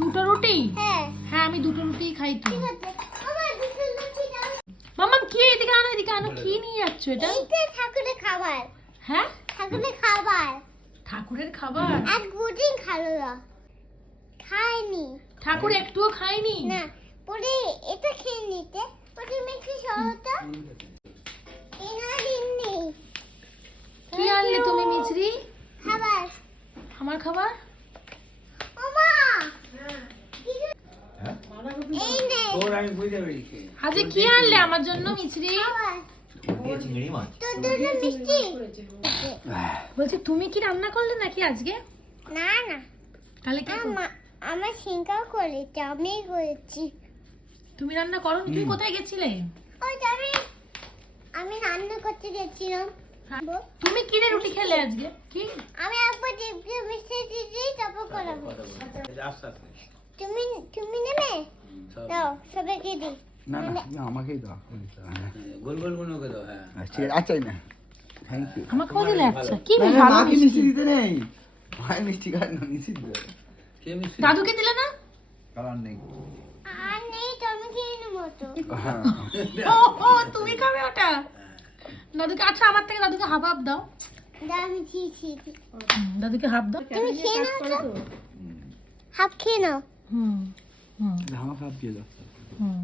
দুটো রুটি? হ্যাঁ হ্যাঁ আমি দুটো রুটি খাই তো। ঠিক আছে আমার দুটো রুটি দাও। মাম্মা কি এদিকে আনো কি নিয়ে যাচ্ছ এটা? এইটা ঠাকুরের খাবার। হ্যাঁ ঠাকুরের খাবার। ঠাকুরের খাবার? এক গুদিন খালো না খাইনি। ঠাকুর একটুও খায়নি? না পরে এটা খেয়ে নিতে পরে মেখে সরটা এনা দিননি। কি আনলে তুমি মিছরি? খাবার। আমার খাবার? ওমা হ্যাঁ? এই নে তোর আমি বুঝতে পেরেছি। আজকে কি আনলে আমার জন্য মিছরি? খাবার। দিয়ে চিংড়ি মাছ। তোর জন্য মিষ্টি। বলছি তুমি কি রান্না করলে নাকি আজকে? না না তাহলে কি আমার সিঙ্গাও করেছি আমি করেছি। তুমি রান্না করোনি? তুমি কোথায় গেছিলে? ওই আমি রান্না করতে গেছিলাম। তুমি কি রে রুটি খেলে আজকে? কি? আমি একবার দেখবি মিষ্টি দিদি তারপর করাবো। আস্তে আস্তে। তুমি তুমি নেবে দাও সবাইকে দি। না না না, আমাকেই দাও। গোল গোল গুলো করে দাও, হ্যাঁ। আচ্ছা না থ্যাংক ইউ। আমাকে দিলে আচ্ছা কি না, ভালো মাকে মিষ্টি। মিষ্টি দিতে নেই, ভাই মিষ্টি খায় না, মিষ্টি দিতে কে মিষ্টি? দাদুকে দিলে না? কারণ নেই। আর নেই তুমি খেয়ে নেবো তো। হ্যাঁ ও তুমি খাবে ওটা? দাদুকে আচ্ছা আমার থেকে দাদুকে হাফ হাফ দাও। দাও আমি খেয়েছি। দাদুকে হাফ দাও। তুমি খেয়ে নাও তো হাফ খেয়ে নাও। হুম হুম ধামা খাপ দিয়ে দাও। হুম।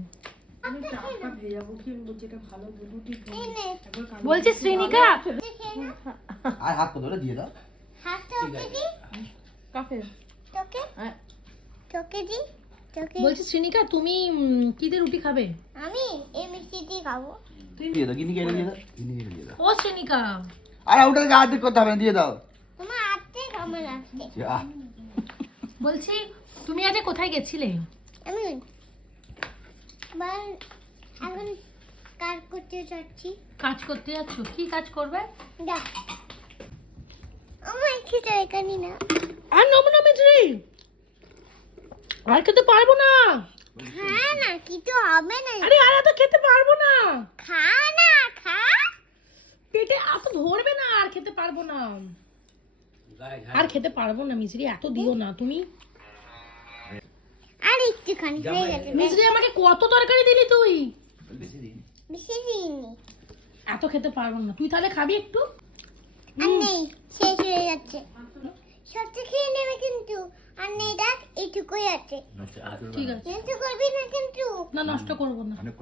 এই নে বলছি শ্রীনিকা তুই খেয়ে নাও। আর হাত কত দিয়ে দাও। হাতটা ওকে দি তোকে তোকে দি তোকে। বলছি শ্রীনিকা তুমি কি দিয়ে রুটি খাবে? আমি এই মিষ্টি দিয়ে খাবো। দিয়ে দাও, গিনি কেটে দিয়ে দাও, গিনি কেটে দিয়ে দাও। ও শ্রীনিকা আর ওটা থেকে হাত করতে হবে না, দিয়ে দাও। তোমার হাতে আমার হাতে। যা। বলছি তুমি আজ কোথায় গেছিলে? আমি এখন কাজ করতে যাচ্ছি। কাজ করতে যাচ্ছ? কি কাজ করবে? যা আমার খেতে এখানে না। আর নব না মিছরি, আর খেতে পারবো না। খা না কিছু হবে না। আরে আর এত খেতে পারবো না, খা না খা। পেটে এত ধরবে না, আর খেতে পারবো না, আর খেতে পারবো না মিছরি, এত দিও না তুমি। আর একটুখানি হয়ে গেছে। মিছরি আমাকে কত তরকারি দিলি তুই? বেশি দিন। বেশি দিইনি। এত খেতে পারবো না, তুই তাহলে খাবি একটু? আর নেই শেষ হয়ে যাচ্ছে। সত্যি খেয়ে নেবে কিন্তু। আর নেই দেখ এইটুকুই আছে। ঠিক আছে, কিন্তু করবি না কিন্তু। না নষ্ট করবো না।